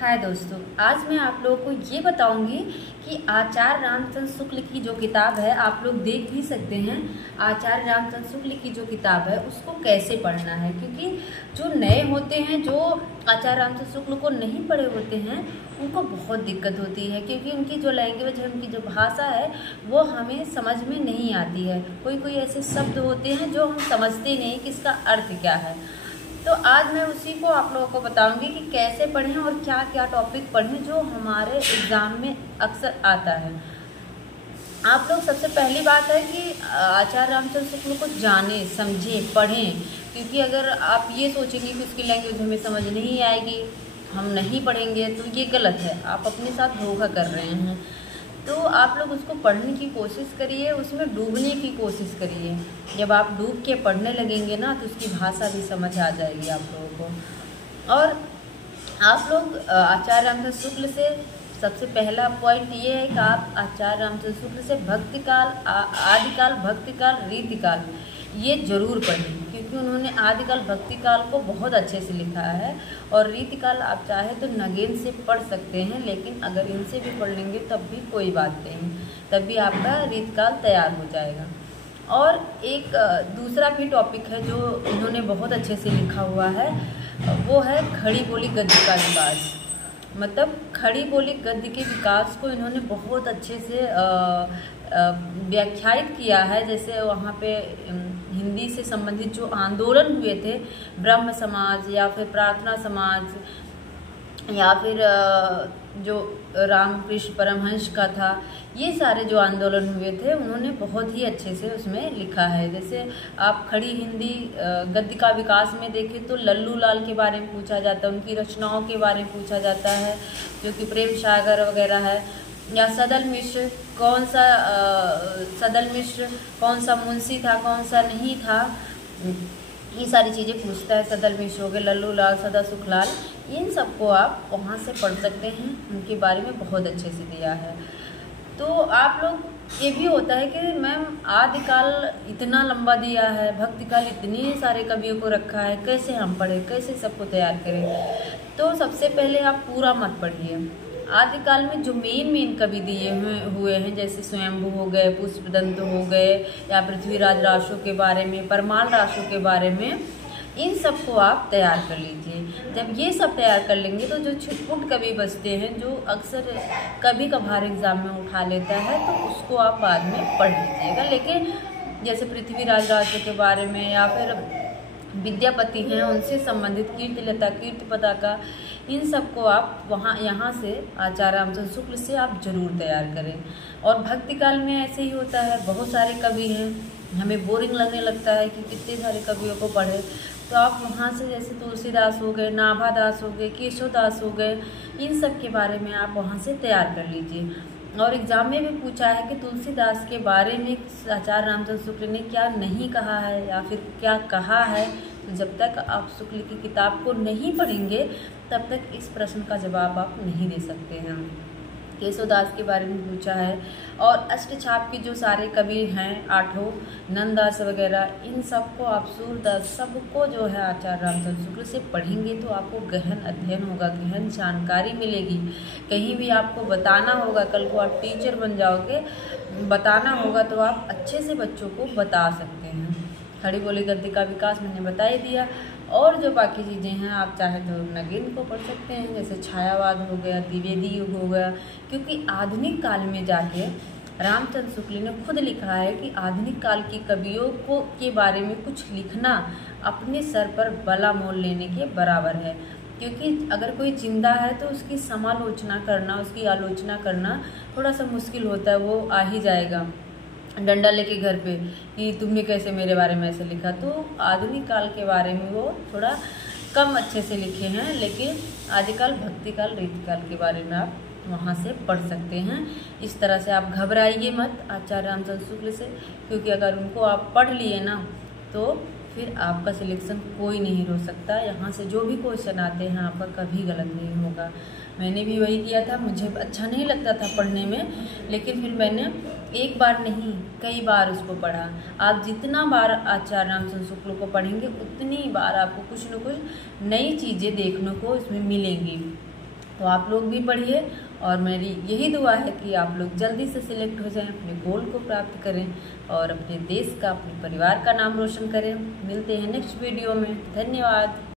हाय दोस्तों, आज मैं आप लोगों को ये बताऊंगी कि आचार्य रामचंद्र शुक्ल की जो किताब है, आप लोग देख भी सकते हैं। आचार्य रामचंद्र शुक्ल की जो किताब है उसको कैसे पढ़ना है, क्योंकि जो नए होते हैं, जो आचार्य रामचंद्र शुक्ल को नहीं पढ़े होते हैं, उनको बहुत दिक्कत होती है, क्योंकि उनकी जो लैंग्वेज है, उनकी जो भाषा है, वो हमें समझ में नहीं आती है। कोई कोई ऐसे शब्द होते हैं जो हम समझते नहीं कि इसका अर्थ क्या है। तो आज मैं उसी को आप लोगों को बताऊंगी कि कैसे पढ़ें और क्या क्या टॉपिक पढ़ें जो हमारे एग्ज़ाम में अक्सर आता है। आप लोग सबसे पहली बात है कि आचार्य रामचंद्र शुक्ल को जानें, समझें, पढ़ें, क्योंकि अगर आप ये सोचेंगे कि उसकी लैंग्वेज हमें समझ नहीं आएगी, हम नहीं पढ़ेंगे, तो ये गलत है। आप अपने साथ धोखा कर रहे हैं। तो आप लोग उसको पढ़ने की कोशिश करिए, उसमें डूबने की कोशिश करिए। जब आप डूब के पढ़ने लगेंगे ना, तो उसकी भाषा भी समझ आ जाएगी आप लोगों को। और आप लोग आचार्य रामचंद्र शुक्ल से सबसे पहला पॉइंट ये है कि आप आचार्य रामचंद्र शुक्ल से भक्तिकाल, आदिकाल, भक्तिकाल, रीतिकाल ये जरूर पढ़ें, क्योंकि उन्होंने आदिकाल, भक्तिकाल को बहुत अच्छे से लिखा है। और रीतिकाल आप चाहे तो नगेन से पढ़ सकते हैं, लेकिन अगर इनसे भी पढ़ लेंगे तब भी कोई बात नहीं, तब भी आपका रीतिकाल तैयार हो जाएगा। और एक दूसरा भी टॉपिक है जो इन्होंने बहुत अच्छे से लिखा हुआ है, वो है खड़ी बोली गद्य का विकास। मतलब खड़ी बोली गद्य के विकास को इन्होंने बहुत अच्छे से व्याख्यायित किया है। जैसे वहाँ पे हिंदी से संबंधित जो आंदोलन हुए थे, ब्रह्म समाज या फिर प्रार्थना समाज या फिर जो रामकृष्ण परमहंस का था, ये सारे जो आंदोलन हुए थे उन्होंने बहुत ही अच्छे से उसमें लिखा है। जैसे आप खड़ी हिंदी गद्य का विकास में देखें तो लल्लू लाल के बारे में पूछा जाता है, उनकी रचनाओं के बारे में पूछा जाता है, जो कि प्रेम सागर वगैरह है। या सदल मिश्र कौन सा मुंशी था, कौन सा नहीं था, ये सारी चीज़ें पूछता है। सदल मिश्र हो गए, लल्लू लाल, सदा सुखलाल, इन सबको आप वहाँ से पढ़ सकते हैं, उनके बारे में बहुत अच्छे से दिया है। तो आप लोग ये भी होता है कि मैम आदिकाल इतना लंबा दिया है, भक्तिकाल इतने सारे कवियों को रखा है, कैसे हम पढ़ें, कैसे सबको तैयार करें। तो सबसे पहले आप पूरा मत पढ़िए। आदिकाल में जो मेन कवि दिए हुए हैं, जैसे स्वयंभू हो गए, पुष्पदंत हो गए, या पृथ्वीराज रासो के बारे में, परमाल रासो के बारे में, इन सबको आप तैयार कर लीजिए। जब ये सब तैयार कर लेंगे तो जो छुटपुट कवि बचते हैं, जो अक्सर कभी कभार एग्जाम में उठा लेता है, तो उसको आप बाद में पढ़ लीजिएगा। लेकिन जैसे पृथ्वीराज रासो के बारे में या फिर विद्यापति हैं, उनसे संबंधित कीर्तिलता, कीर्ति पताका, इन सबको आप यहाँ से आचार्य रामचंद्र शुक्ल से आप जरूर तैयार करें। और भक्तिकाल में ऐसे ही होता है, बहुत सारे कवि हैं, हमें बोरिंग लगने लगता है कि कितने सारे कवियों को पढ़े, तो आप वहाँ से जैसे तुलसीदास हो गए, नाभादास हो गए, केशवदास हो गए, इन सब के बारे में आप वहाँ से तैयार कर लीजिए। और एग्जाम में भी पूछा है कि तुलसीदास के बारे में आचार्य रामचंद्र शुक्ल ने क्या नहीं कहा है या फिर क्या कहा है। तो जब तक आप शुक्ल की किताब को नहीं पढ़ेंगे, तब तक इस प्रश्न का जवाब आप नहीं दे सकते हैं। केशवदास के बारे में पूछा है। और अष्टछाप के जो सारे कवि हैं, आठों, नंददास वगैरह, इन सबको आप, सूरदास, सबको जो है आचार्य रामचंद्र शुक्ल से पढ़ेंगे तो आपको गहन अध्ययन होगा, गहन जानकारी मिलेगी। कहीं भी आपको बताना होगा, कल को आप टीचर बन जाओगे, बताना होगा तो आप अच्छे से बच्चों को बता सकते हैं। खड़ी बोली गद्य का विकास मैंने बता ही दिया। और जो बाकी चीज़ें हैं, आप चाहे तो नगेन को पढ़ सकते हैं, जैसे छायावाद हो गया, द्विवेदी युग हो गया, क्योंकि आधुनिक काल में जाके रामचंद्र शुक्ल ने खुद लिखा है कि आधुनिक काल के कवियों को के बारे में कुछ लिखना अपने सर पर बला मोल लेने के बराबर है। क्योंकि अगर कोई जिंदा है तो उसकी समालोचना करना, उसकी आलोचना करना थोड़ा सा मुश्किल होता है, वो आ ही जाएगा डंडा लेके घर पे कि तुमने कैसे मेरे बारे में ऐसे लिखा। तो आधुनिक काल के बारे में वो थोड़ा कम अच्छे से लिखे हैं, लेकिन आदिकाल, भक्तिकाल, रीतिकाल के बारे में आप वहाँ से पढ़ सकते हैं। इस तरह से आप घबराइए मत आचार्य रामचंद्र शुक्ल से, क्योंकि अगर उनको आप पढ़ लिए ना, तो फिर आपका सिलेक्शन कोई नहीं रोक सकता। यहाँ से जो भी क्वेश्चन आते हैं आपका कभी गलत नहीं होगा। मैंने भी वही किया था, मुझे अच्छा नहीं लगता था पढ़ने में, लेकिन फिर मैंने एक बार नहीं कई बार उसको पढ़ा। आप जितना बार आचार्य रामचंद्र शुक्ल को पढ़ेंगे, उतनी बार आपको कुछ न कुछ नई चीज़ें देखने को इसमें मिलेंगी। तो आप लोग भी पढ़िए और मेरी यही दुआ है कि आप लोग जल्दी से सिलेक्ट हो जाएं, अपने गोल को प्राप्त करें और अपने देश का, अपने परिवार का नाम रोशन करें। मिलते हैं नेक्स्ट वीडियो में। धन्यवाद।